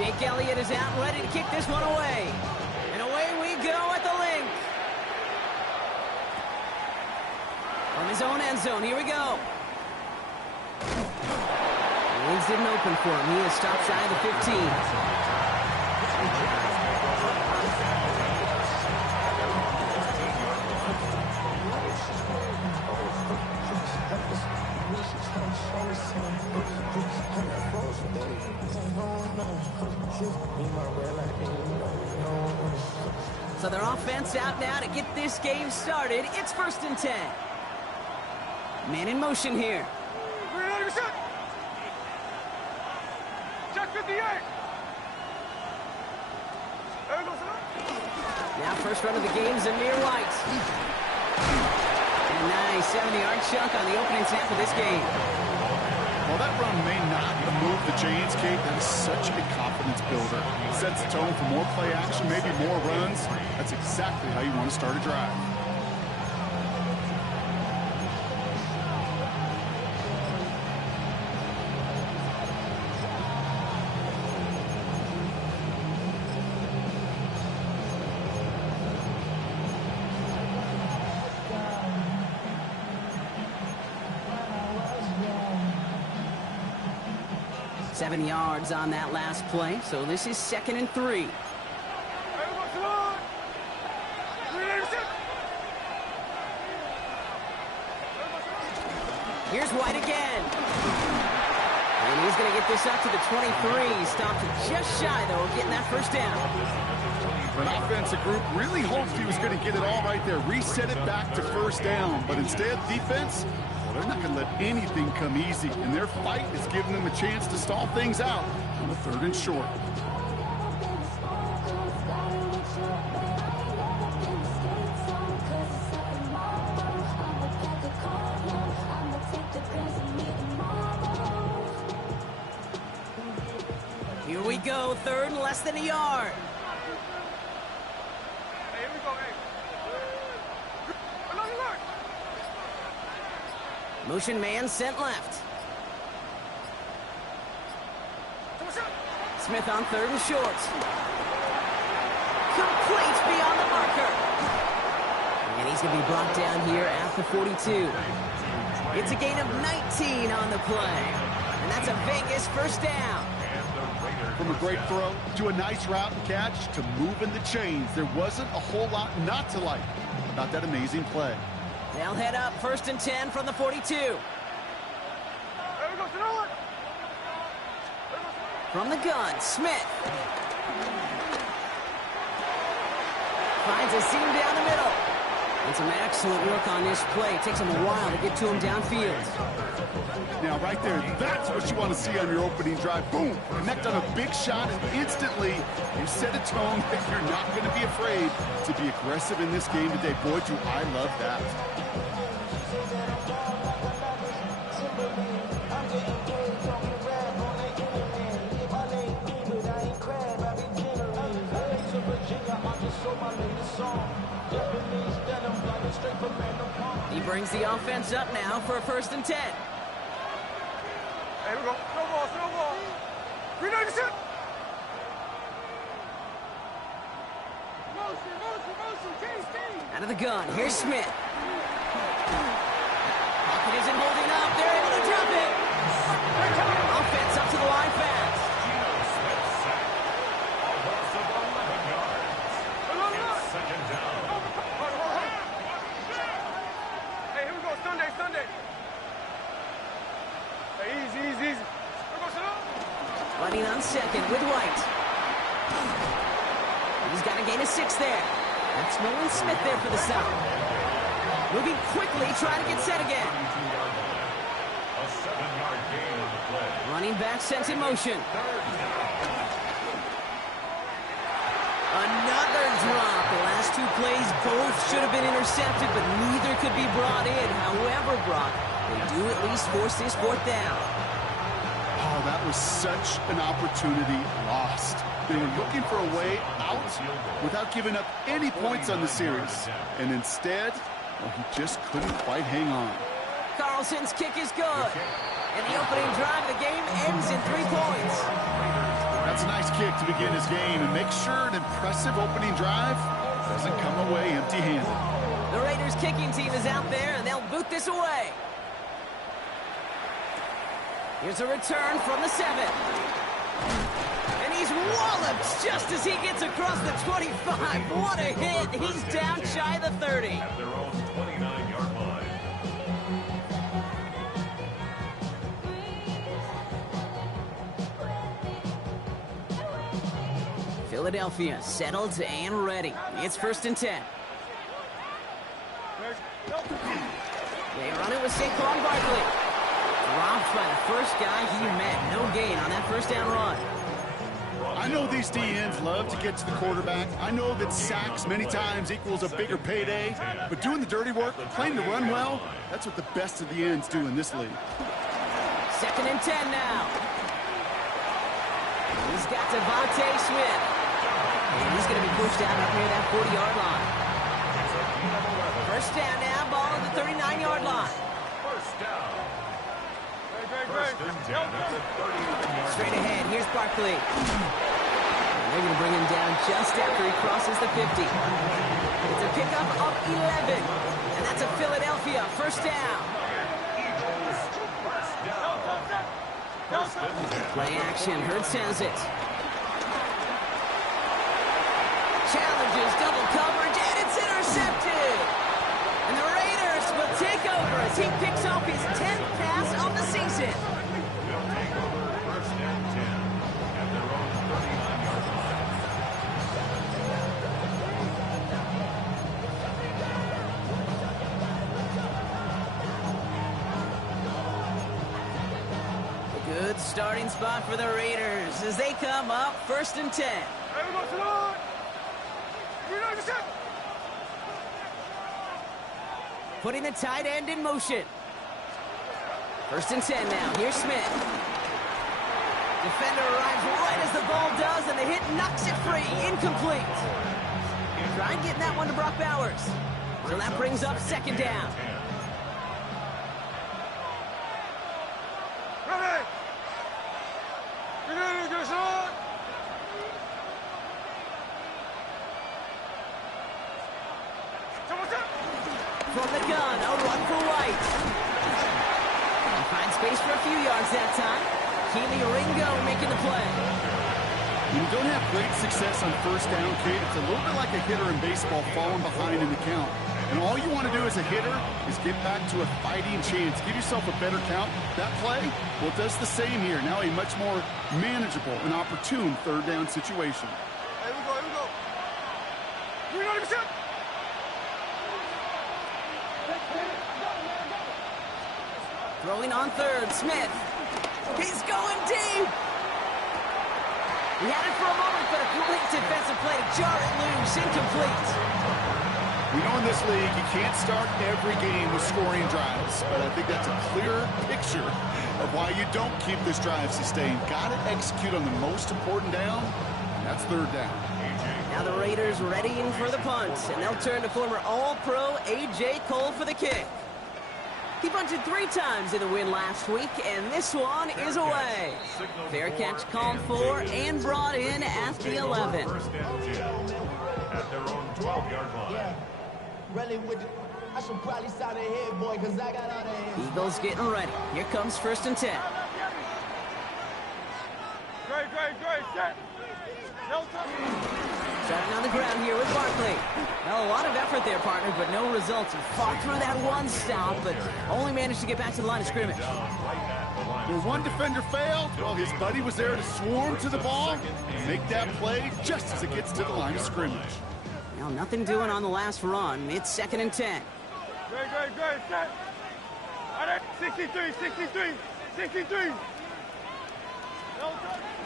Jake Elliott is out and ready to kick this one away. And away we go at the link. From his own end zone, here we go. Lanes didn't open for him. He is stopped shy of the 15. So their offense out now to get this game started. It's 1st and 10. Man in motion here. Check 58. Now first run of the game is Amir White. And nice 70-yard chunk on the opening snap of this game. Well, that run may not have moved the chains, Kate. That is such a confidence builder. Sets the tone for more play action, maybe more runs. That's exactly how you want to start a drive. Seven yards on that last play, so this is 2nd and 3. Here's White again. And he's going to get this up to the 23. Stopped just shy, though, of getting that first down. An offensive group really hoped he was going to get it all right there, reset it back to 1st down. But instead, defense, well, they're not going to let anything come easy. And their fight is giving them a chance to stall things out on the 3rd and short. Here we go, 3rd and less than a yard. Hey, here we go, hey. Look. Motion man sent left. Smith on 3rd and short. Complete beyond the marker. And he's going to be brought down here at the 42. It's a gain of 19 on the play. And that's a Vegas 1st down. From a great throw to a nice route and catch to moving the chains, there wasn't a whole lot not to like about that amazing play. They'll head up 1st and 10 from the 42. From the gun, Smith. Finds a seam down the middle. And some excellent work on this play. It takes him a while to get to him downfield. Now, right there, that's what you want to see on your opening drive. Boom! Connect on a big shot, and instantly you set a tone that you're not going to be afraid to be aggressive in this game today. Boy, do I love that. He brings the offense up now for a 1st and 10. Hey, here we go. No ball. Green light is set. Motion, KC. Out of the gun, here's Smith. Pocket isn't holding up. They're able to drop it. Offense up to the line fast. Hey, here we go. Sunday. Hey, easy. Running on 2nd with White. He's got a gain of 6 there. That's Nolan Smith there for the stop. Moving quickly, trying to get set again. A 7-yard gain on the play. Running back sent in motion. Another drop. The last 2 plays both should have been intercepted, but neither could be brought in. However, Brock, they do at least force this 4th down. Oh, that was such an opportunity lost. They were looking for a way out without giving up any points on the series. And instead, well, he just couldn't quite hang on. Carlson's kick is good. And the opening drive of the game ends in 3 points. That's That's a nice kick to begin his game, and make sure an impressive opening drive doesn't come away empty-handed. The Raiders kicking team is out there, and they'll boot this away. Here's a return from the 7. And he's walloped just as he gets across the 25. What a hit. He's down shy of the 30. At their own 29-yard line. Philadelphia settled and ready. It's 1st and 10. They run it with Saquon Barkley. Dropped by the first guy he met. No gain on that first down run. I know these DNs love to get to the quarterback. I know that sacks many times equals a bigger payday. But doing the dirty work, playing to run well, that's what the best of the ends do in this league. 2nd and 10 now. He's got Devontae Smith. And he's going to be pushed out up near that 40-yard line. First down now, ball at the 39-yard line. First down. First and 10 at the 39-yard. Straight ahead, here's Barkley. And they're going to bring him down just after he crosses the 50. It's a pickup of 11. And that's a Philadelphia first down. Play action, Hurts has it. Challenges double coverage, and it's intercepted. And the Raiders will take over as he picks off his 10th pass of the season. They'll take over 1st and 10 at their own 39-yard line. A good starting spot for the Raiders as they come up 1st and 10. Putting the tight end in motion. 1st and 10 now. Here's Smith. Defender arrives right as the ball does, and the hit knocks it free. Incomplete. Try and get that one to Brock Bowers. So that brings up 2nd down. From the gun, a run for White. He finds space for a few yards that time. Keely Ringo making the play. When you don't have great success on first down, Kate, it's a little bit like a hitter in baseball falling behind in the count. And all you want to do as a hitter is get back to a fighting chance. Give yourself a better count. That play, well, it does the same here. Now a much more manageable and opportune 3rd down situation. Here we go, here we go. You know what I'm Throwing on 3rd, Smith. He's going deep. He had it for a moment, but a great defensive play to jar it loose. Incomplete. We know in this league you can't start every game with scoring drives, but I think that's a clear picture of why you don't keep this drive sustained. Got to execute on the most important down, and that's 3rd down. Now the Raiders readying for the punt, and they'll turn to former All-Pro A.J. Cole for the kick. He punted 3 times in the win last week, and this one is away. Fair catch called for and brought in at the 11. 1st and 10 at their own 12-yard line. Yeah, really with it. I should probably start ahead, boy, because I got all the hands. Eagles getting ready. Here comes 1st and 10. Great, set. No time. Starting on the ground here with Barkley. Well, a lot of effort there, partner, but no results. He fought through that one stop, but only managed to get back to the line of scrimmage. Where one defender failed, well, his buddy was there to swarm to the ball and make that play just as it gets to the line of scrimmage. Well, nothing doing on the last run. It's 2nd and 10. Great, set. 63.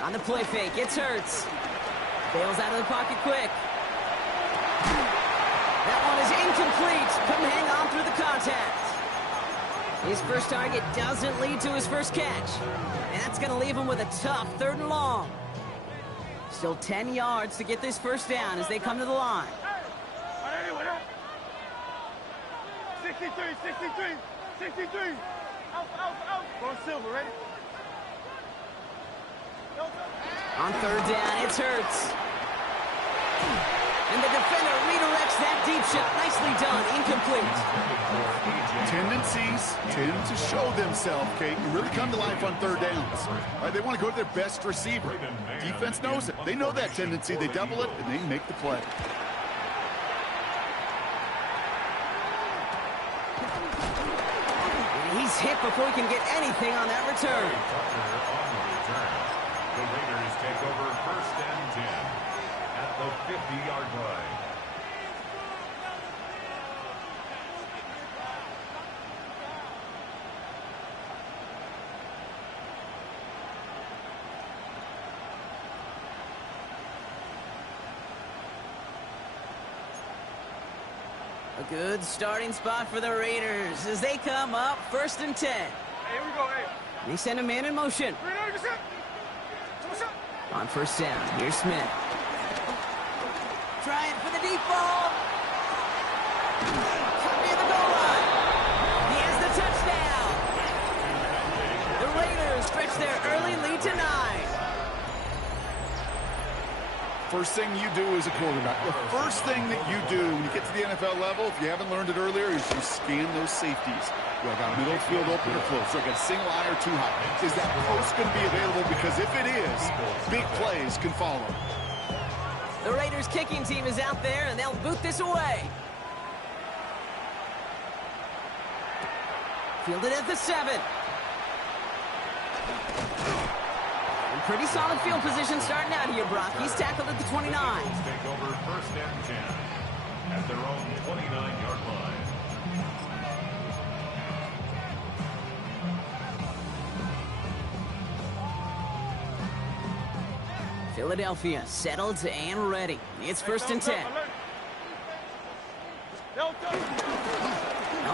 On the play fake, it's Hurts. Bails out of the pocket quick. That one is incomplete. Couldn't hang on through the contact. His first target doesn't lead to his first catch. And that's going to leave him with a tough 3rd and long. Still 10 yards to get this first down as they come to the line. 63. Out. Going silver, ready? No. On third down, it's Hurts. And the defender redirects that deep shot. Nicely done. Incomplete. Tendencies tend to show themselves, Kate, and really come to life on third downs. Right, they want to go to their best receiver. Defense knows it. They know that tendency. They double it, and they make the play. And he's hit before he can get anything on that return. The Raiders take over first and 10 at the 50-yard line. A good starting spot for the Raiders as they come up first and 10. Hey, here we go, hey. They send a man in motion. On first down, here's Smith. Trying for the deep ball. Near the goal line. He has the touchdown. The Raiders stretch their early lead to 9. First thing you do as a quarterback, the first thing that you do when you get to the NFL level, if you haven't learned it earlier, is you scan those safeties. Do I got middle field open or close? Do I got single eye or too high? Is that post going to be available? Because if it is, big plays can follow. The Raiders kicking team is out there, and they'll boot this away. Fielded at the 7. And pretty solid field position starting out here, Brock. He's tackled at the 29. Take over first and 10 at their own 29-yard line. Philadelphia settled and ready. It's first and 10. They'll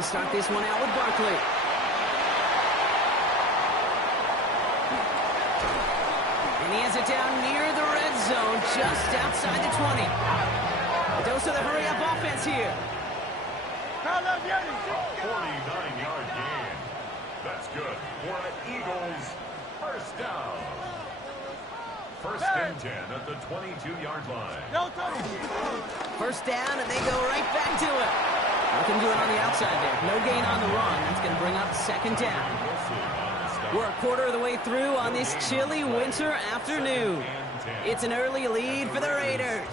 start this one out with Barkley. And he has it down near the red zone, just outside the 20. A dose of the hurry-up offense here. 49-yard gain. That's good for an Eagles first down. First and 10 at the 22-yard line. First down, and they go right back to it. Nothing doing on the outside there. No gain on the run. That's going to bring up second down. We're a quarter of the way through on this chilly winter afternoon. It's an early lead for the Raiders.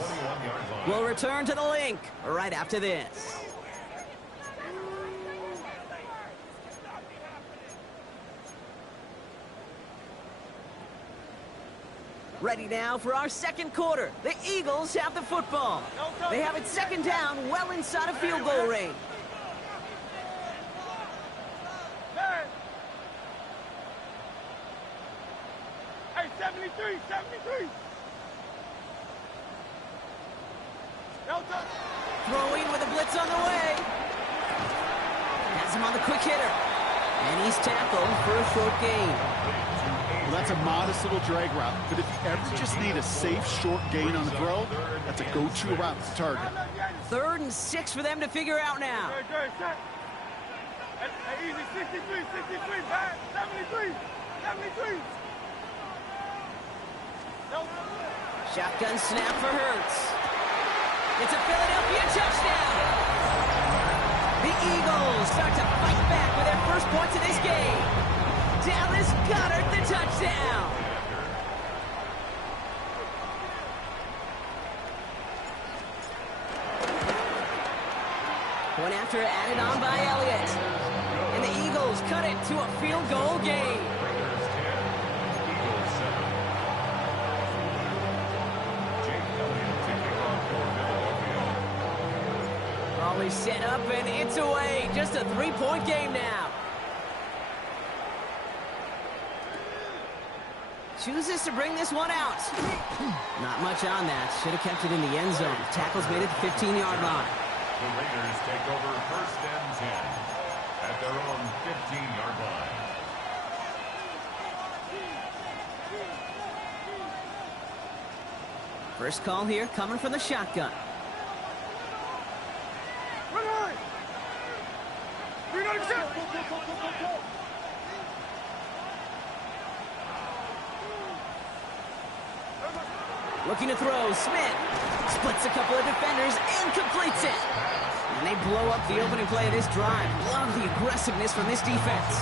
We'll return to the link right after this. Ready now for our second quarter. The Eagles have the football. They have it second down, well inside of field goal range. Hey, 73. Throwing with a blitz on the way. Has him on the quick hitter. And he's tackled for a short gain. Well, that's a modest little drag route, but if you ever just need a safe, short gain on the throw, that's a go-to route to target. 3rd and 6 for them to figure out now. Good, set. Hey, easy, 63, bad, 73. Shotgun snap for Hurts. It's a Philadelphia touchdown. The Eagles start to fight back with their first points of this game. Dallas Goedert the touchdown. Point after added on by Elliott. And the Eagles cut it to a field goal game. Always set up and it's away. Just a 3-point game now. Chooses to bring this one out. Not much on that. Should have kept it in the end zone. Tackle's made it the 15-yard line. The Raiders take over first and 10 at their own 15-yard line. First call here coming from the shotgun. Looking to throw. Smith splits a couple of defenders and completes it. And they blow up the opening play of this drive. Love the aggressiveness from this defense.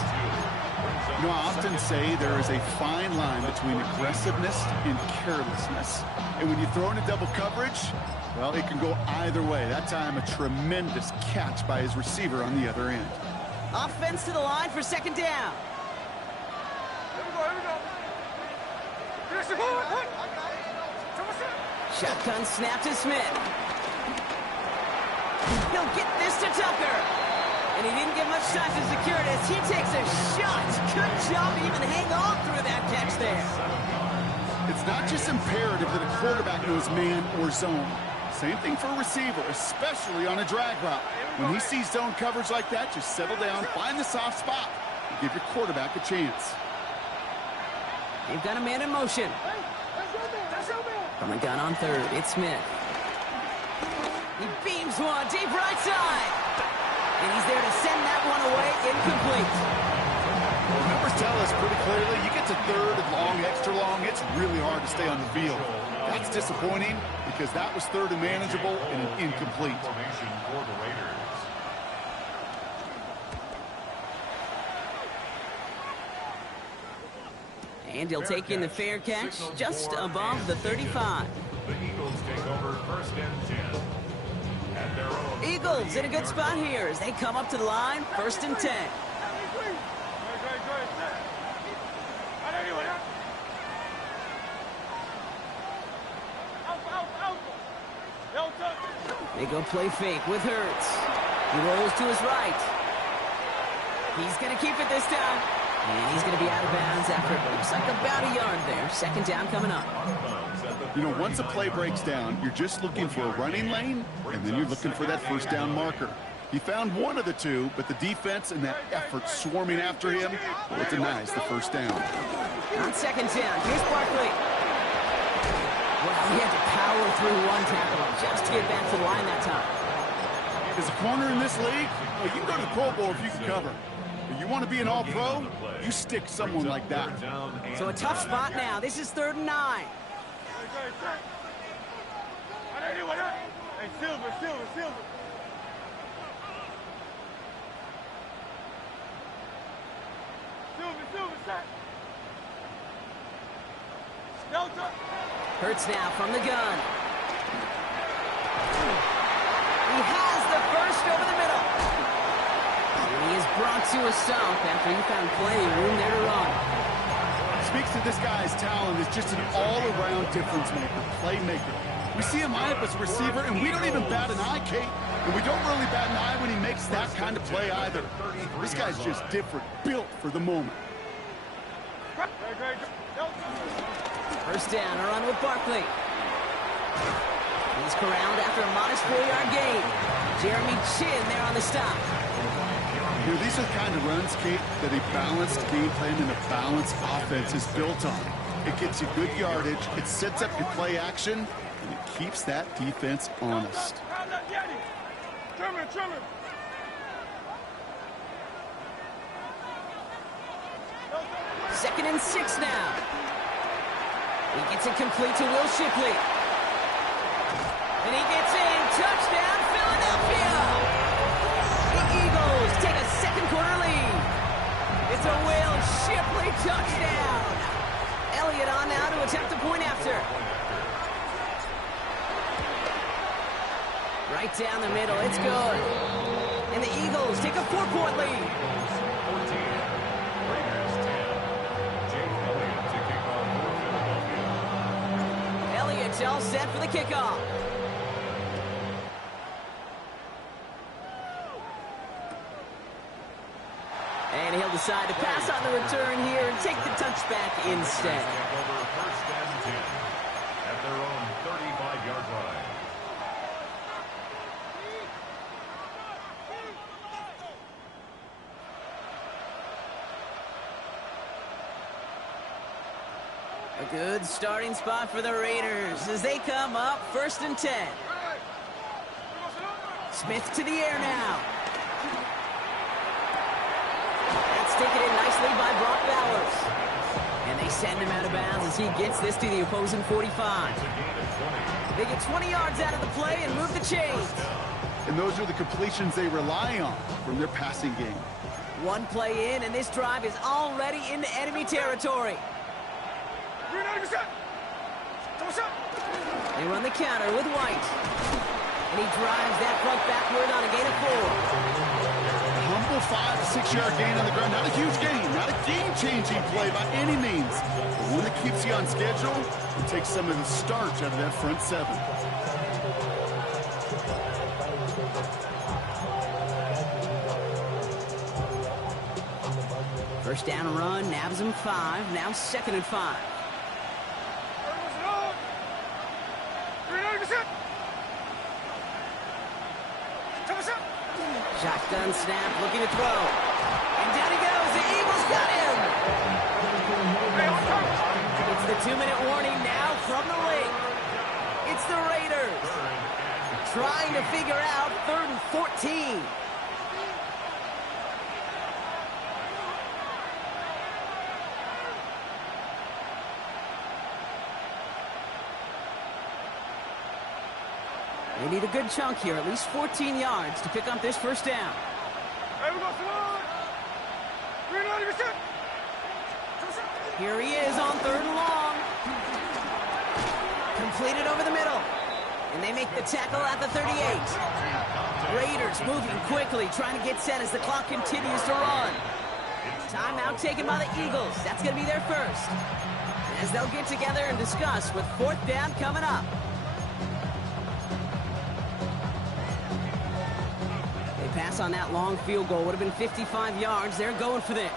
You know, I often say there is a fine line between aggressiveness and carelessness. And when you throw in a double coverage, well, it can go either way. That time, a tremendous catch by his receiver on the other end. Offense to the line for second down. Shotgun snap to Smith. He'll get this to Tucker. And he didn't get much time to secure it as he takes a shot. Good job to even hang on through that catch there. It's not just imperative that a quarterback knows man or zone. Same thing for a receiver, especially on a drag route. When he sees zone coverage like that, just settle down, find the soft spot, and give your quarterback a chance. They've got a man in motion. From the gun on third, it's Smith. He beams one deep right side. And he's there to send that one away, incomplete. Well, numbers tell us pretty clearly, you get to third and long, extra long, it's really hard to stay on the field. That's disappointing because that was third and manageable and an incomplete. Formation for the Raiders. And he'll take in the fair catch just above the 35. The Eagles take over first and 10. At their own Eagles in a good spot here as they come up to the line, first and 10. They go play fake with Hurts. He rolls to his right. He's going to keep it this time. And he's going to be out of bounds after it looks like about a yard there. Second down coming up. You know, once a play breaks down, you're just looking for a running lane, and then you're looking for that first down marker. He found one of the two, but the defense and that effort swarming after him, well, it denies the first down. On second down, here's Barkley. Well, he had to power through one tackle just to get back to the line that time. As a corner in this league, well, you can go to the Pro Bowl if you can cover. But you want to be an all-pro, you stick someone like that. So a tough spot now. This is 3rd and 9. Hurts now from the gun. He has the first over the middle. And he is brought to a stop after he found plenty of room there to run. Speaks to this guy's talent as just an all-around difference maker, playmaker. We see him line up as a receiver, and we don't even bat an eye, Kate. And we don't really bat an eye when he makes that kind of play either. This guy's just different, built for the moment. First down, a run with Barkley. He's corralled after a modest 4-yard gain. Jeremy Chin there on the stop. You know, these are the kind of runs, Kate, that a balanced game plan and a balanced offense is built on. It gets you good yardage, it sets up your play action, and it keeps that defense honest. Second and 6 now. He gets it complete to Will Shipley. And he gets in. Touchdown, Philadelphia! The Eagles take a second-quarter lead. It's a Will Shipley touchdown. Elliott on now to attempt the point after. Right down the middle. It's good. And the Eagles take a 4-point lead. Elliott's all set for the kickoff. And he'll decide to pass on the return here and take the touchback instead. First and 10 at their own 35-yard line. A good starting spot for the Raiders as they come up first and 10. Smith to the air now. That's taken in nicely by Brock Bowers. And they send him out of bounds as he gets this to the opposing 45. They get 20 yards out of the play and move the chains. And those are the completions they rely on from their passing game. One play in, and this drive is already into enemy territory. They run the counter with White. And he drives that front backward on a gain of 4. A humble 5 to 6 yard gain on the ground. Not a huge gain, not a game-changing play by any means. But one that keeps you on schedule and takes some of the starch out of that front 7. First down run, nabs him 5. Now 2nd and 5. Shotgun snap, looking to throw. And down he goes. The Eagles got him. It's the 2-minute warning now from the wing. It's the Raiders trying to figure out 3rd and 14. They need a good chunk here, at least 14 yards to pick up this first down. Here he is on 3rd and long. Completed over the middle. And they make the tackle at the 38. Raiders moving quickly, trying to get set as the clock continues to run. Timeout taken by the Eagles. That's going to be their first. As they'll get together and discuss with 4th down coming up. Pass on that long field goal would have been 55 yards. They're going for this.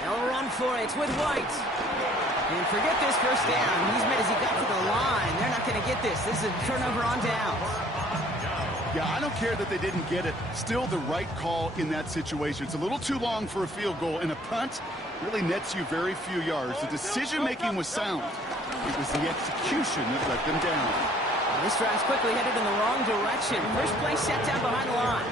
They'll run for it with White. And forget this first down. He's made as he got to the line. They're not going to get this. This is a turnover on downs. Yeah, I don't care that they didn't get it. Still the right call in that situation. It's a little too long for a field goal, and a punt really nets you very few yards. The decision-making was sound. It was the execution that let them down. Well, this drive's quickly headed in the wrong direction. First play set down behind the line.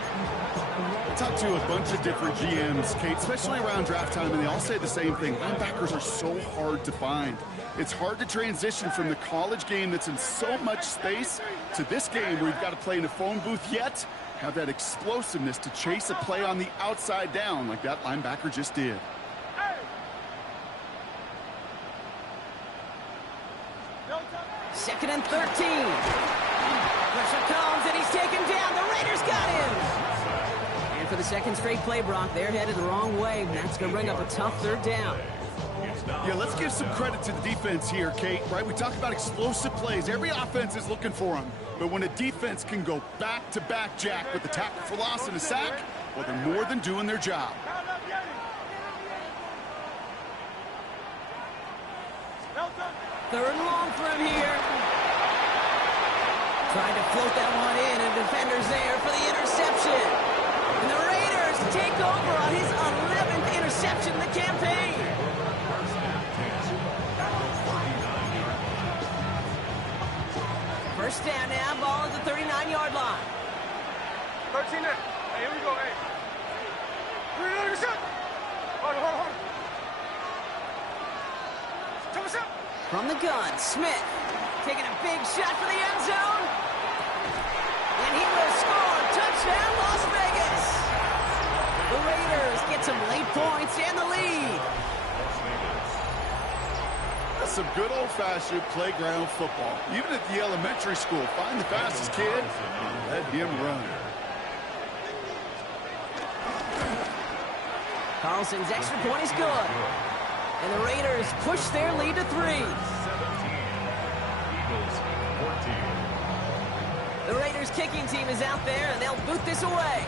I talked to a bunch of different GMs, Kate, especially around draft time, and they all say the same thing. Linebackers are so hard to find. It's hard to transition from the college game that's in so much space to this game where you've got to play in a phone booth, yet have that explosiveness to chase a play on the outside down like that linebacker just did. Second and 13. Pressure comes, and he's taken down. The Raiders got him. And for the second straight play, Brock, they're headed the wrong way. And that's going to bring up a tough 3rd down. Yeah, let's give some credit to the defense here, Kate, right? We talk about explosive plays. Every offense is looking for them. But when a defense can go back-to-back, Jack, with the tackle for loss and a sack, well, they're more than doing their job. Third and long for him here. Trying to float that one in, and defender's there for the interception. And the Raiders take over on his 11th interception of the campaign. First down now, ball at the 39-yard line. 13 in. Hey, here we go, hey. Hold on. From the gun, Smith taking a big shot for the end zone. And he will score. Touchdown, Las Vegas. The Raiders get some late points and the lead. That's some good old-fashioned playground football. Even at the elementary school, find the fastest kid and let him run. Carlson's extra point is good. And the Raiders push their lead to 3. 17. Eagles 14. The Raiders kicking team is out there, and they'll boot this away.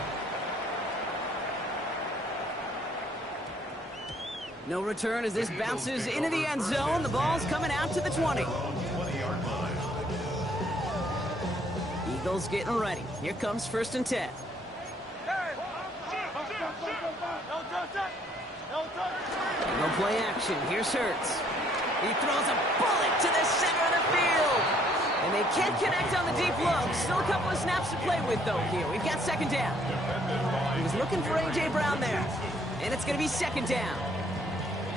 No return as this bounces into the end zone. The ball's coming out to the 20. 20-yard line. Eagles getting ready. Here comes 1st and 10. play action. Here's Hurts. He throws a bullet to the center of the field. And they can't connect on the deep look. Still a couple of snaps to play with, though, here. We've got second down. He was looking for A.J. Brown there. And it's going to be second down.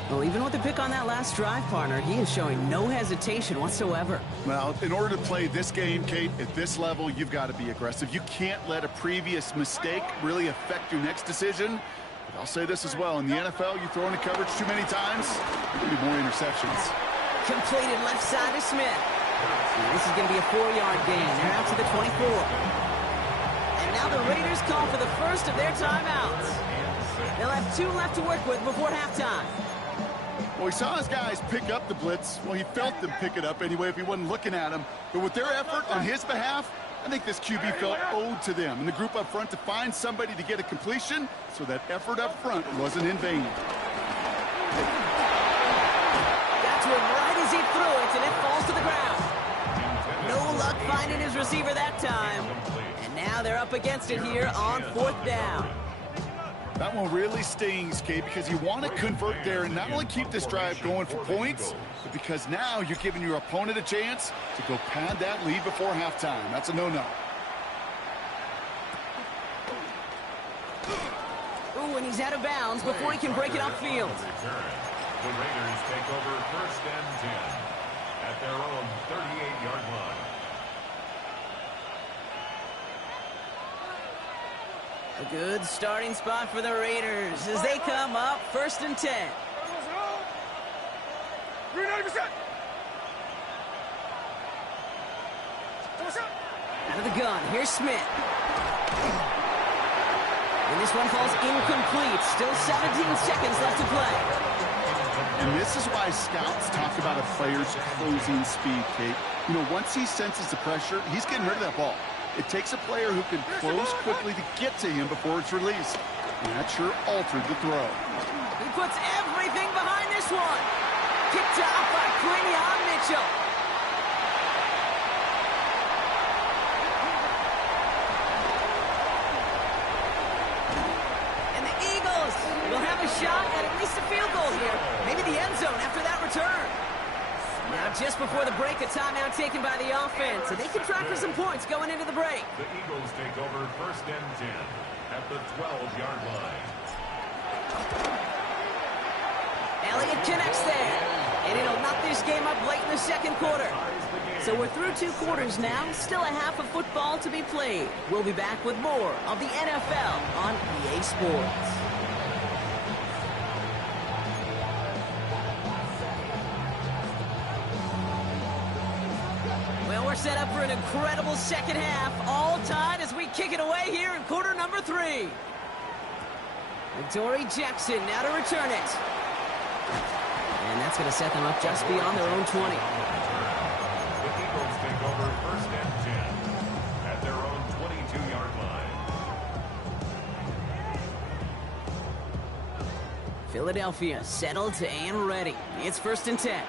Well, even with the pick on that last drive, partner, he is showing no hesitation whatsoever. Well, in order to play this game, Kate, at this level, you've got to be aggressive. You can't let a previous mistake really affect your next decision. But I'll say this as well. In the NFL, you throw into coverage too many times, there'll be more interceptions. Completed left side to Smith. This is going to be a 4-yard gain. They're out to the 24. And now the Raiders call for the first of their timeouts. They'll have 2 left to work with before halftime. Well, he saw his guys pick up the blitz. Well, he felt them pick it up anyway if he wasn't looking at him. But with their effort on his behalf, I think this QB felt owed to them and the group up front to find somebody to get a completion, so that effort up front wasn't in vain. Got to him right as he threw it, and it falls to the ground. No luck finding his receiver that time. And now they're up against it here on 4th down. That one really stings, Kate, because you want to convert there and not only keep this drive going for points, but because now you're giving your opponent a chance to go pad that lead before halftime. That's a no-no. Ooh, and he's out of bounds before he can break it upfield. The Raiders take over 1st and 10 at their own 38-yard line. A good starting spot for the Raiders as they come up 1st and 10. 90%. Out of the gun, here's Smith. And this one falls incomplete. Still 17 seconds left to play. And this is why scouts talk about a player's closing speed, Kate. You know, once he senses the pressure, he's getting rid of that ball. It takes a player who can close quickly to get to him before it's released. And that sure altered the throw. He puts everything behind this one. Kicked off by Quinion Mitchell. And the Eagles will have a shot at least a field goal here. Maybe the end zone after that return. Now, just before the break, a timeout taken by the offense, and they can try for some points going into the break. The Eagles take over 1st and 10 at the 12-yard line. Elliott connects there, and it'll knock this game up late in the 2nd quarter. So we're through 2 quarters now, still a half of football to be played. We'll be back with more of the NFL on EA Sports. We're set up for an incredible second half, all tied as we kick it away here in quarter number 3. Adoree Jackson now to return it. And that's going to set them up just beyond their own 20. The Eagles take over 1st and 10 at their own 22-yard line. Philadelphia settled and ready. It's 1st and 10.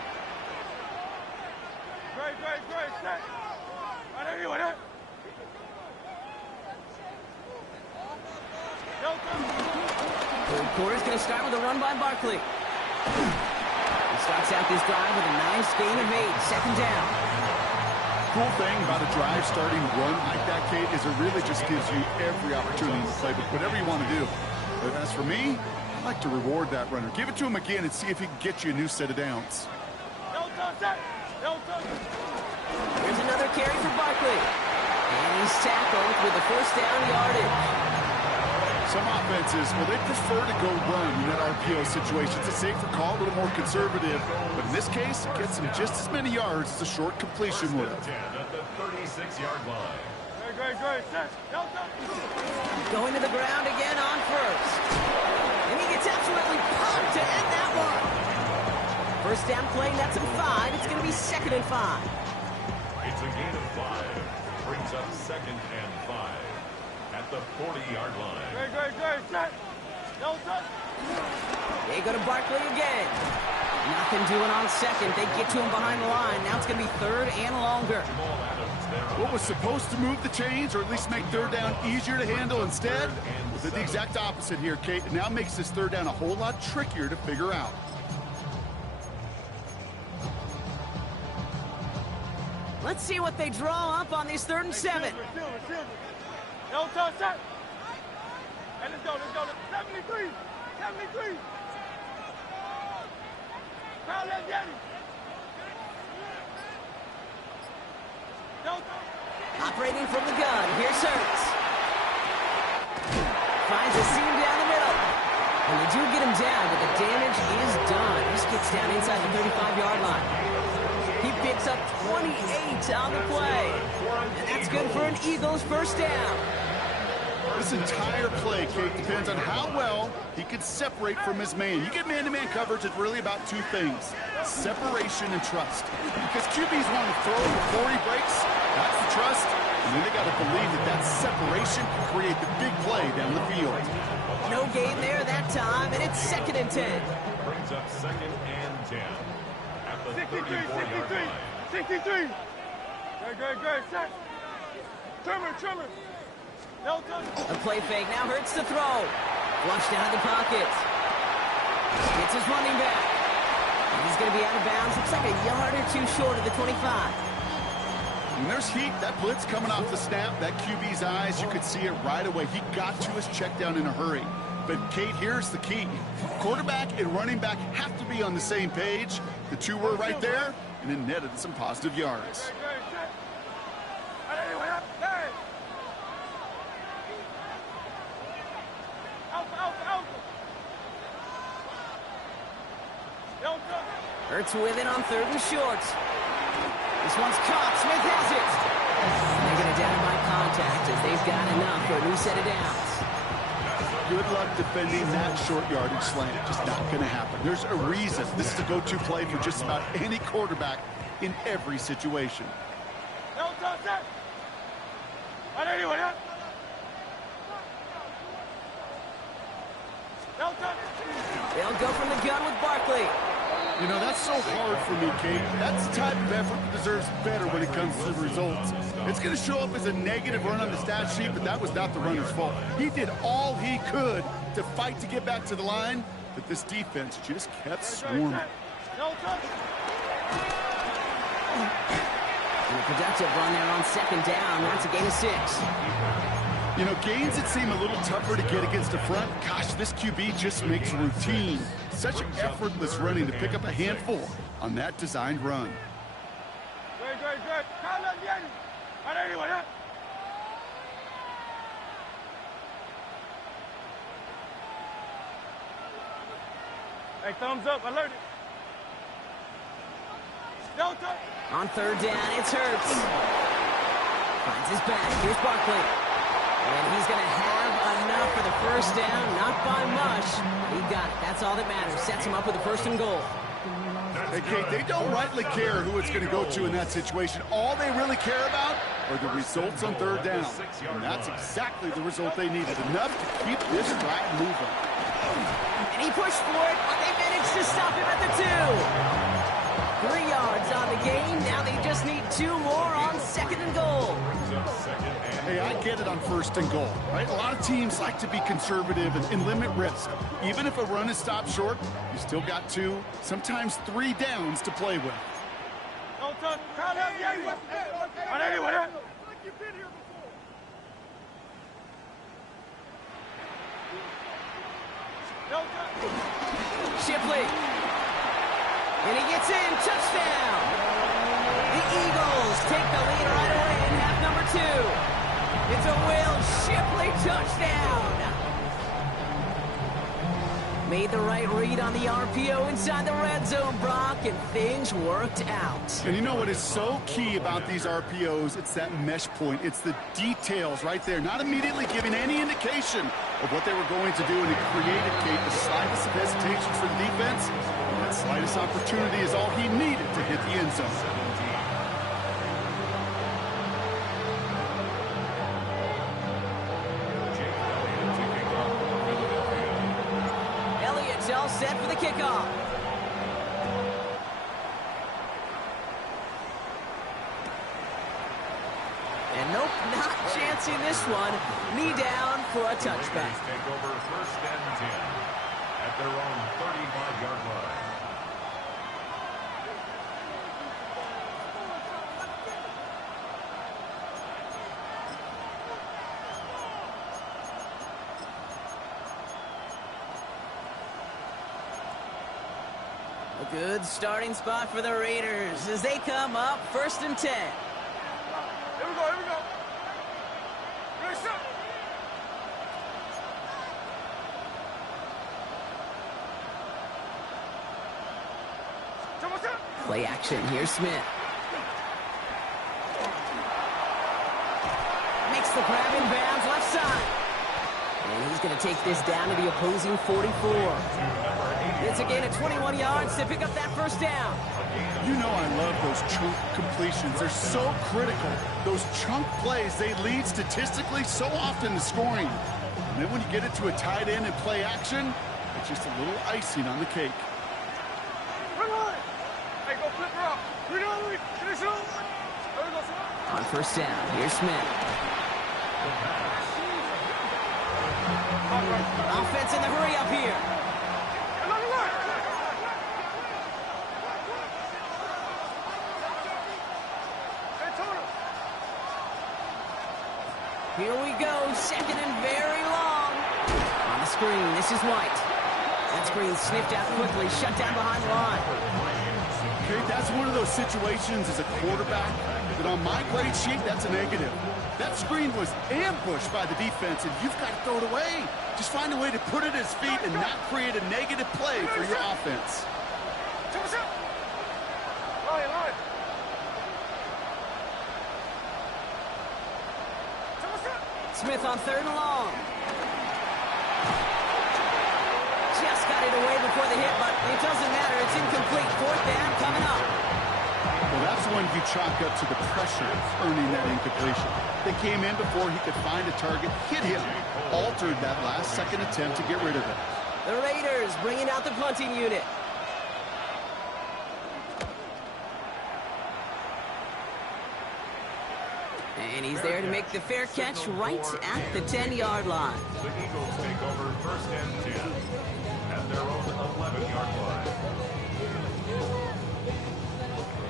Third quarter's going to start with a run by Barkley. He starts out this drive with a nice gain of 8, 2nd down. Cool thing about a drive starting run like that, Kate, is it really just gives you every opportunity to play with whatever you want to do. But as for me, I like to reward that runner. Give it to him again and see if he can get you a new set of downs. Here's another carry for Barkley. And he's tackled with the 1st down yardage. Some offenses, well, they prefer to go run in that RPO situation. It's a safer call, a little more conservative. But in this case, it gets him just as many yards as a short completion would. 10 at the 36-yard line. Going to the ground again on 1st. And he gets absolutely pumped to end that one. 1st down play, that's him 5. It's going to be 2nd and 5. It's a gain of 5. Brings up 2nd and 5 at the 40-yard line. They go to Barkley again. Nothing doing on 2nd. They get to him behind the line. Now it's going to be 3rd and longer. What was supposed to move the chains, or at least make 3rd down easier to handle instead, did the exact opposite here, Kate. It now makes this 3rd down a whole lot trickier to figure out. Let's see what they draw up on these 3rd and 7. Don't touch that. Hey, let's go. 73. Foul that Yanni. Operating from the gun, here's Hurts. Finds a seam down the middle. And they do get him down, but the damage is done. This gets down inside the 35-yard line. He picks up 28 on the play. And that's good for an Eagles first down. This entire play, Kate, depends on how well he can separate from his man. You get man-to-man coverage, it's really about 2 things: separation and trust. Because QBs want to throw before he breaks, that's the trust. And then they got to believe that separation can create the big play down the field. No gain there that time, and it's 2nd and 10. Brings up 2nd and 10 at the 34-yard line. 63. Great. Set. Trimmer. No touch. A play fake, now Hurts to throw. Flushed out of the pocket. Gets his running back. And he's going to be out of bounds. Looks like a yard or 2 short of the 25. And there's heat. That blitz coming off the snap. That QB's eyes, you could see it right away. He got to his check down in a hurry. But, Kate, here's the key. Quarterback and running back have to be on the same page. The 2 were right there, and it netted some positive yards. Hurts with it on 3rd and short. This one's caught. Smith has it. They're going to down by contact as they've got enough for a new set of downs. Good luck defending that short yardage slant. Just not going to happen. There's a reason. This is a go-to play for just about any quarterback in every situation. Don't touch that. They'll go from the gun with Barkley. You know, that's so hard for me, Kate. That's the type of effort that deserves better when it comes to the results. It's going to show up as a negative run on the stat sheet, but that was not the runner's fault. He did all he could to fight to get back to the line, but this defense just kept swarming. And a productive run there on 2nd down. That's a gain of 6. You know, gains that seem a little tougher to get against the front, gosh, this QB just makes routine. Such effortless running to pick up a handful on that designed run. Hey, thumbs up, alert it. On 3rd down, it's Hurts. Finds his back. Here's Barkley. And he's going to have enough for the first down. Not by much. He got it. That's all that matters. Sets him up with a 1st and goal. Hey, Kate, they don't rightly care who it's going to go to in that situation. All they really care about are the results on 3rd down. And that's exactly the result they needed. Enough to keep this drive moving. And he pushed for it, but they managed to stop him at the 2. 3 yards on the gain. Now they just need 2 more on 2nd and goal. Hey, I get it on 1st and goal, right? A lot of teams like to be conservative and limit risk. Even if a run is stopped short, you still got 2, sometimes 3 downs to play with. Shipley. And he gets in. Touchdown. The Eagles take the lead right away in half number 2. It's a Will Shipley touchdown. Made the right read on the RPO inside the red zone, Brock, and things worked out. And you know what is so key about these RPOs? It's that mesh point. It's the details right there. Not immediately giving any indication of what they were going to do, and it created, Kate, the slightest of hesitations for the defense. And that slightest opportunity is all he needed to hit the end zone. All set for the kickoff. And nope, not chancing this one. Knee down for a touchback. Take over 1st and 10 at their own 35-yard line. A good starting spot for the Raiders as they come up 1st and 10. Here we go, here we go. Good shot. Play action. Here's Smith. Makes the grab in bounds left side. And he's going to take this down to the opposing 44. It's a gain of 21 yards to pick up that 1st down. You know I love those chunk completions. They're so critical. Those chunk plays, they lead statistically so often to scoring. And then when you get it to a tight end and play action, it's just a little icing on the cake. On 1st down, here's Smith. Offense in the hurry up here. Here we go, 2nd and very long. On the screen, this is White. That screen sniffed out quickly, shut down behind the line. Okay, that's one of those situations as a quarterback that on my grade sheet, that's a negative. That screen was ambushed by the defense, and you've got to throw it away. Just find a way to put it at his feet and not create a negative play for your offense. Smith on 3rd and long. Just got it away before the hit, but it doesn't matter. It's incomplete. 4th down coming up. Well, that's one you chalk up to the pressure earning that incompletion. They came in before he could find a target, hit him, altered that last-second attempt to get rid of it. The Raiders bringing out the punting unit. And he's there to make the fair catch right at the 10-yard line. The Eagles take over 1st and 10 at their own 11-yard line.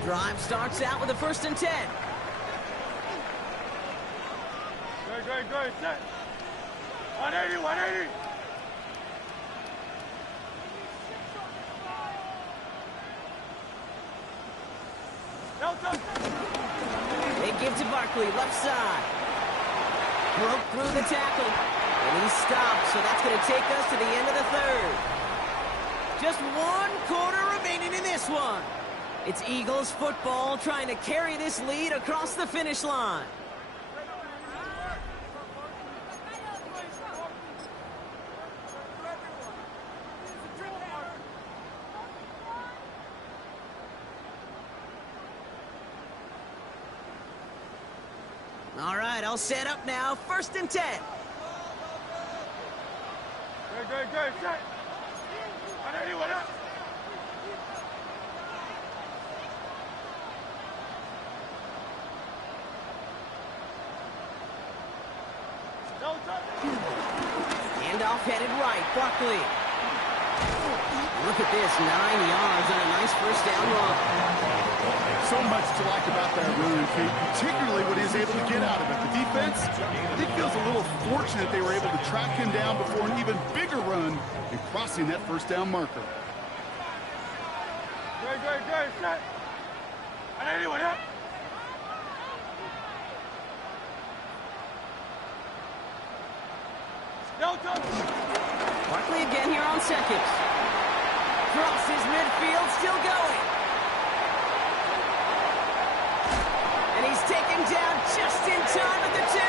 Drive starts out with a 1st and 10. Good. Set. 180, 180. They give to Barkley, left side. Broke through the tackle. And he stopped, so that's going to take us to the end of the 3rd. Just 1 quarter remaining in this one. It's Eagles football trying to carry this lead across the finish line. All right, I'll set up now. 1st and 10. Good. Set. 180, 180. Handoff headed right. Barkley. Look at this. 9 yards on a nice 1st down run. So much to like about that run, Kate, particularly what he was able to get out of it. The defense, I think, feels a little fortunate they were able to track him down before an even bigger run and crossing that 1st down marker. Good. Set. 180, 180. Barkley again here on 2nd. Crosses midfield, still going. And he's taken down just in time at the 2.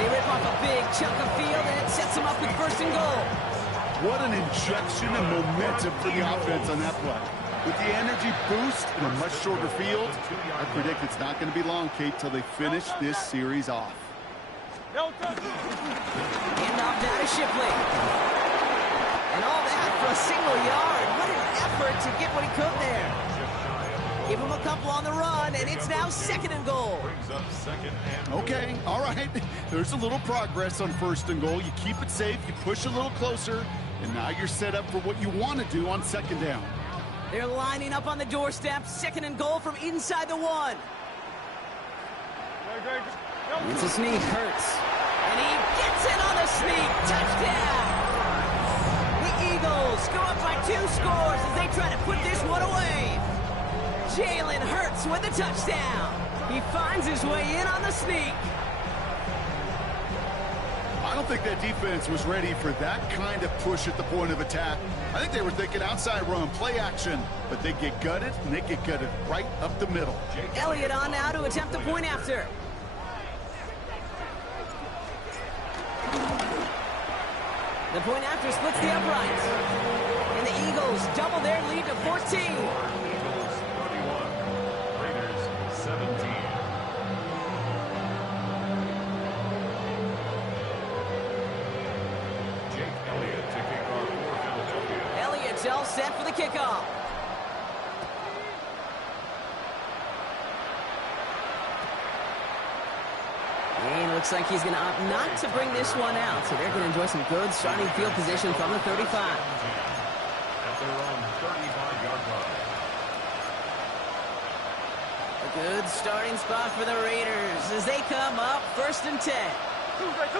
They rip off a big chunk of field, and it sets him up with 1st and goal. What an injection of momentum for the offense on that play. With the energy boost in a much shorter field, I predict it's not going to be long, Kate, till they finish this series off. Handoff down to Shipley. And all that for a single yard. What an effort to get what he could there. Give him a couple on the run, and it's now 2nd and goal. Okay, all right. There's a little progress on 1st and goal. You keep it safe, you push a little closer, and now you're set up for what you want to do on 2nd down. They're lining up on the doorstep. 2nd and goal from inside the 1. It's a sneak, Hurts. And he gets it on the sneak. Touchdown! The Eagles go up by 2 scores as they try to put this one away. Jalen Hurts with the touchdown. He finds his way in on the sneak. I don't think that defense was ready for that kind of push at the point of attack. I think they were thinking outside run, play action, but they get gutted, and they get gutted right up the middle. Elliott on now to attempt the point after. The point after splits the uprights. And the Eagles double their lead to 14. Eagles 31, Raiders 17. Elliott to kick off for Philadelphia. Elliott's all set for the kickoff. And looks like he's going to opt not to bring this one out, so they're going to enjoy some good starting field position from the 35. At their own 35-yard line. A good starting spot for the Raiders as they come up 1st and 10. Tuesday.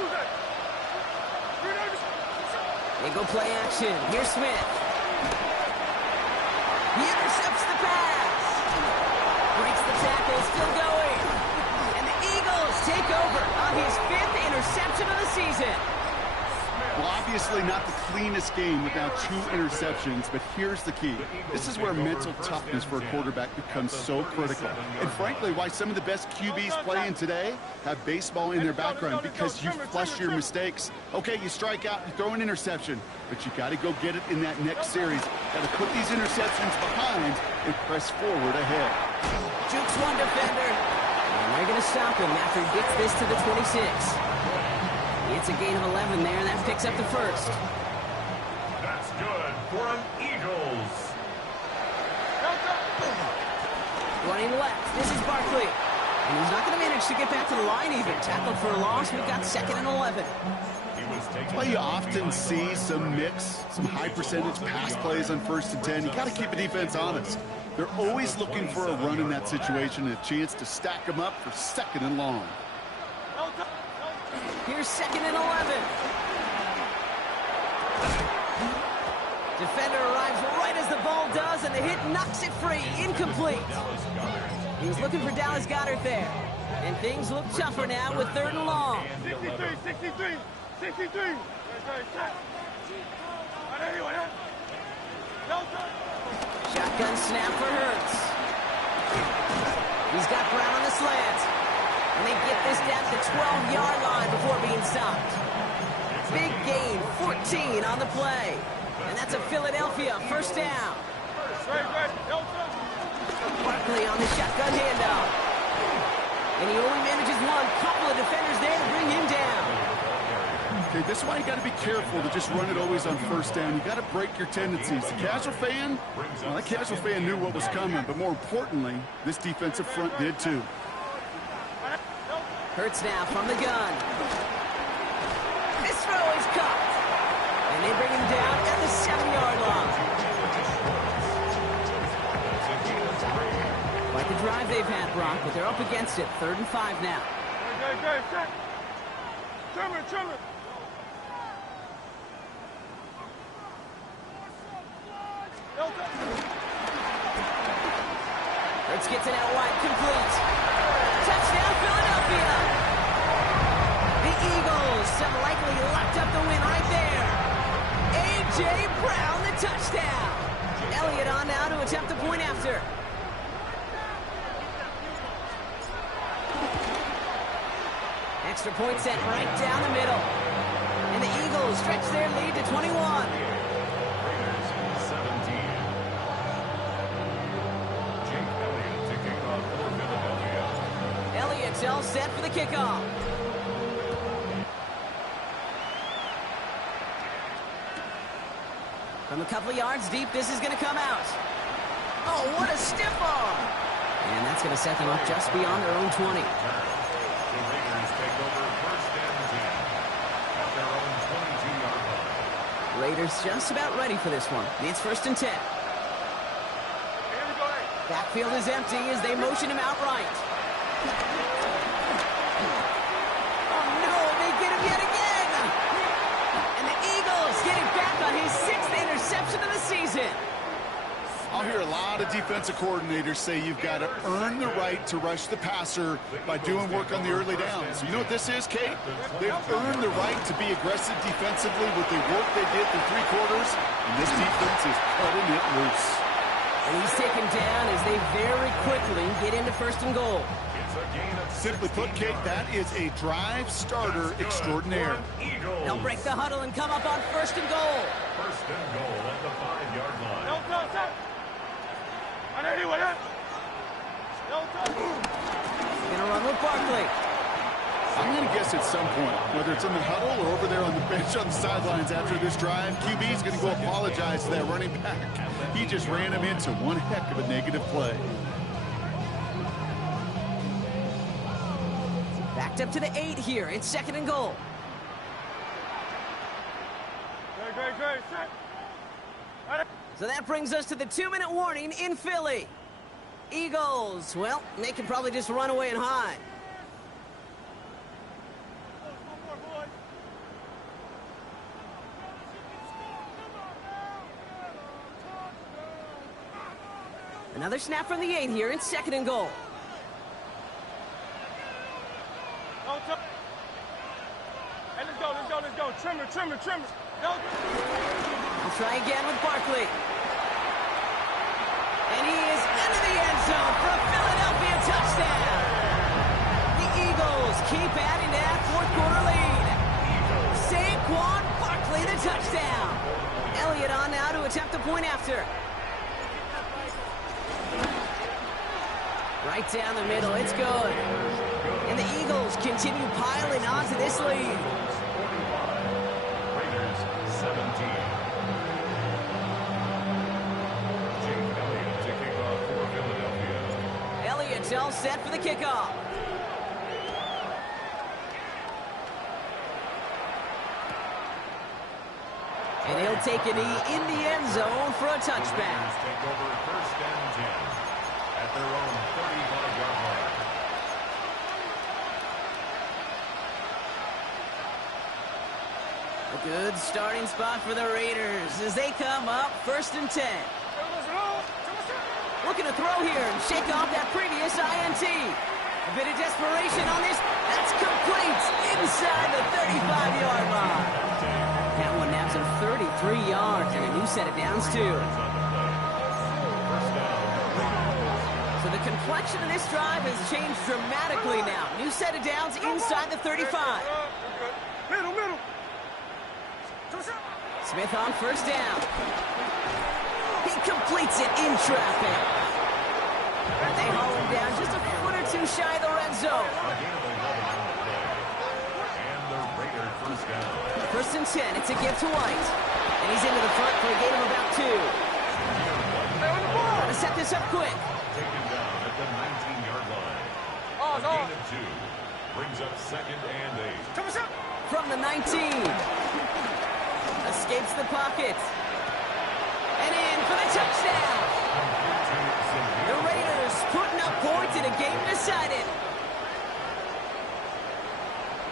They go play action. Here's Smith. He intercepts the pass. Breaks the tackle, still going. And the Eagles take over on his 5th interception of the season. Well, obviously not the cleanest game without 2 interceptions, but here's the key. This is where mental toughness for a quarterback becomes so critical. And frankly, why some of the best QBs playing today have baseball in their background, because you flush your mistakes. Okay, you strike out, you throw an interception, but you got to go get it in that next series. Got to put these interceptions behind and press forward ahead. Jukes one defender. And they're going to stop him after he gets this to the 26. It's a gain of 11 there, and that picks up the 1st. That's good for an Eagles. Running left, this is Barkley. And he's not going to manage to get back to the line even. Tackled for a loss, we've got 2nd and 11. That's why you often see some mix, some high percentage pass plays on 1st and 10. You got to keep the defense honest. They're always looking for a run in that situation and a chance to stack them up for 2nd and long. Here's 2nd and 11. Defender arrives right as the ball does, and the hit knocks it free. Incomplete. He was looking for Dallas Goedert there. And things look tougher now with 3rd and long. 63. Shotgun snap for Hurts. He's got Brown on the slant. And they get this down to the 12-yard line before being stopped. Big gain, 14 on the play. And that's a Philadelphia 1st down. Barkley on the shotgun handoff. And he only manages one. Couple of defenders there to bring him down. Okay, this is why you got to be careful to just run it always on 1st down. You got to break your tendencies. The casual fan, well, that casual fan knew what was coming, but more importantly, this defensive front did too. Hurts now from the gun. This throw is caught. And they bring him down at the 7-yard line. Quite the drive they've had, Brock, but they're up against it. 3rd and 5 now. Trimmer. Hurts gets it out wide, complete. Touchdown, Philadelphia. The Eagles have likely locked up the win right there. A.J. Brown, the touchdown. Elliott on now to attempt the point after. Extra point set right down the middle. And the Eagles stretch their lead to 21. Raiders 17. Jake Elliott to kick off for Philadelphia. Elliott's all set for the kickoff. From a couple of yards deep, this is going to come out. Oh, what a stiff arm. And that's going to set them up just beyond their own 20. The Raiders take over 1st and 10 at their own 22-yard line. Raiders just about ready for this one. It's 1st and 10. Backfield is empty as they motion him outright. Oh, no, they get him yet again. And the Eagles get it back on his 6th interception of the season. defensive coordinators say you've got to earn the right to rush the passer by doing work on the early downs. You know what this is, Kate? They've earned the right to be aggressive defensively with the work they did through 3 quarters, and this defense is cutting it loose. And he's taken down as they very quickly get into 1st and goal. Simply put, Kate, that is a drive starter extraordinaire. They'll break the huddle and come up on 1st and goal. 1st and goal at the 5-yard line. Gonna run with Barkley. I'm going to guess at some point, whether it's in the huddle or over there on the bench on the sidelines after this drive, QB's going to go apologize to that running back. He just ran him into one heck of a negative play. Backed up to the 8 here. It's 2nd and goal. So that brings us to the 2-minute warning in Philly. Eagles, well, they can probably just run away and hide. Another snap from the 8 here. It's 2nd and goal. Hey, let's go. Trimmer. We'll try again with Barkley. And he is into the end zone for a Philadelphia touchdown. The Eagles keep adding to that 4th quarter lead. Saquon Barkley, the touchdown. Elliott on now to attempt the point after. Right down the middle, it's good. And the Eagles continue piling onto this lead. Raiders 17. Jake Elliott to kick off for Philadelphia. Elliott's all set for the kickoff. And he'll take a knee in the end zone for a touchback. Raiders take over 1st and 10 at their own 35-yard line. A good starting spot for the Raiders as they come up 1st and 10. Looking to throw here and shake off that previous INT. A bit of desperation on this. That's complete inside the 35-yard line. That one naps him 33 yards and a new set of downs too. So the complexion of this drive has changed dramatically now. New set of downs inside the 35. Middle. Smith on 1st down. He completes it in traffic. And they haul him down just a foot or 2 shy of the red zone. And the Raider 1st down. 1st and 10. It's a give to White. And he's into the front for a gain of about 2. Gotta set this up quick. Taken down at the 19-yard line. A gain of 2. Brings up 2nd and 8. From the 19. Escapes the pocket. And in for the touchdown. The Raiders putting up points in a game decided.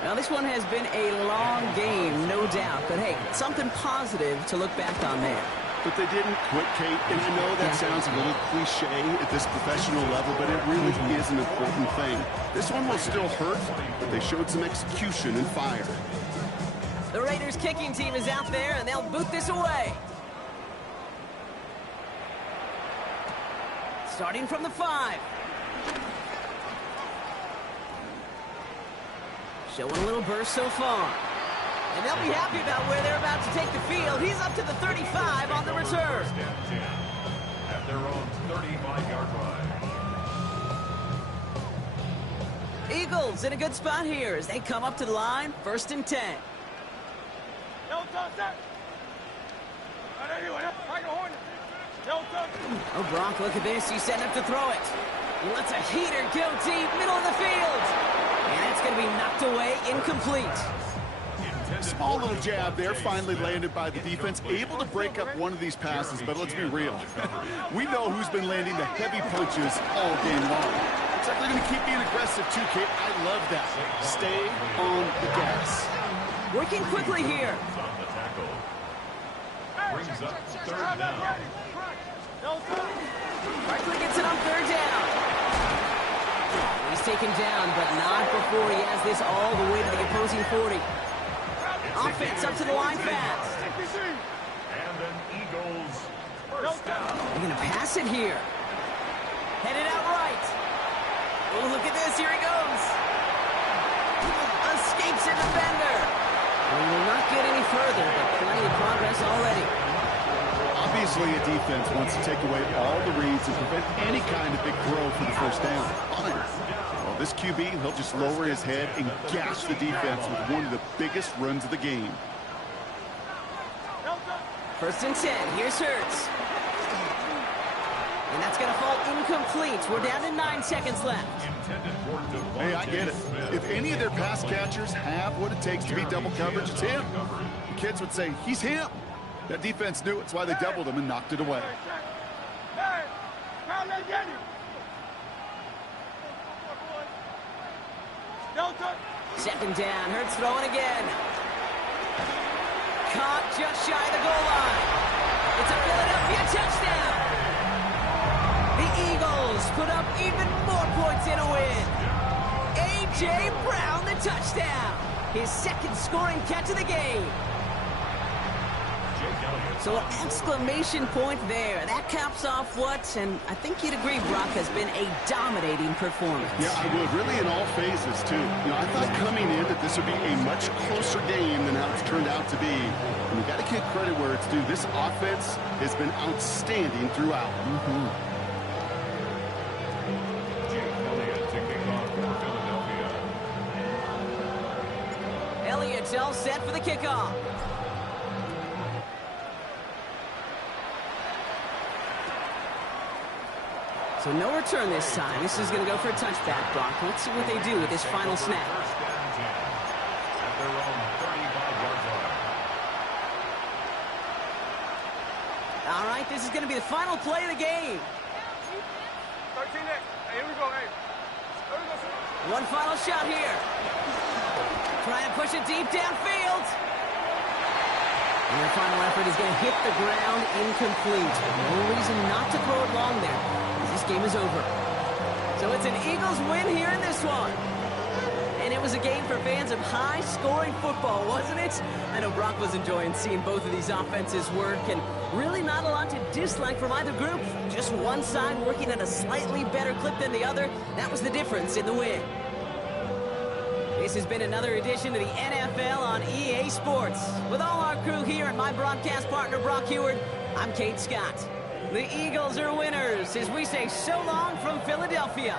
Now, this one has been a long game, no doubt. But, hey, something positive to look back on there. But they didn't quit, Kate, and I know that sounds a little cliche at this professional level, but it really is an important thing. This one will still hurt, but they showed some execution and fire. The Raiders kicking team is out there, and they'll boot this away. Starting from the 5. Showing a little burst so far. And they'll be happy about where they're about to take the field. He's up to the 35 on the return. 1st and 10 at their own 35-yard line. Eagles in a good spot here as they come up to the line. 1st and 10. Oh, Bronk, look at this. He's setting up to throw it. He lets a heater go deep, middle of the field. And it's going to be knocked away, incomplete. Small little jab there, finally landed by the defense. Able to break up one of these passes, but let's be real. We know who's been landing the heavy punches all game long. Looks like they're going to keep being aggressive too, Kate. I love that. Stay on the gas. Working quickly here. On the tackle. Brings up 3rd down. Quickly gets it on third down. He's taken down, but not before he has this all the way to the opposing 40. Offense up to the line fast. And an Eagles first down. They're going to pass it here. Headed out right. Oh, look at this. Here he goes. Escapes a defender. We will not get any further, but plenty of progress already. Obviously, a defense wants to take away all the reads and prevent any kind of big throw for the first down. Fine. Well, this QB, he'll just lower his head and gash the defense with one of the biggest runs of the game. First and 10. Here's Hurts. And that's going to fall incomplete. We're down to 9 seconds left. Hey, I get it. If any of their pass catchers have what it takes to beat double coverage, it's him. The kids would say, he's him. That defense knew it. It's why they doubled him and knocked it away. Second down. Hurts throwing again. Caught just shy of the goal line. It's a Philadelphia touchdown. The Eagles put up even more points in a win. A.J. Brown, the touchdown. His second scoring catch of the game. So an exclamation point there. That caps off what, and I think you'd agree, Brock, has been a dominating performance. Yeah, I would. Really in all phases, too. You know, I thought coming in that this would be a much closer game than how it's turned out to be. And we got to give credit where it's due. This offense has been outstanding throughout. Elliott's all set for the kickoff. So no return this time. This is going to go for a touchback, Brock. Let's see what they do with this final snap. All right, this is going to be the final play of the game. 13 next. Hey, here we go, hey. One final shot here. Trying to push it deep downfield. And their final effort is going to hit the ground incomplete. No reason not to throw it long there. This game is over. So it's an Eagles win here in this one. And it was a game for fans of high-scoring football, wasn't it? I know Brock was enjoying seeing both of these offenses work, and really not a lot to dislike from either group. Just one side working at a slightly better clip than the other. That was the difference in the win. This has been another edition of the NFL on EA Sports. With all our crew here and my broadcast partner, Brock Heward, I'm Kate Scott. The Eagles are winners as we say so long from Philadelphia.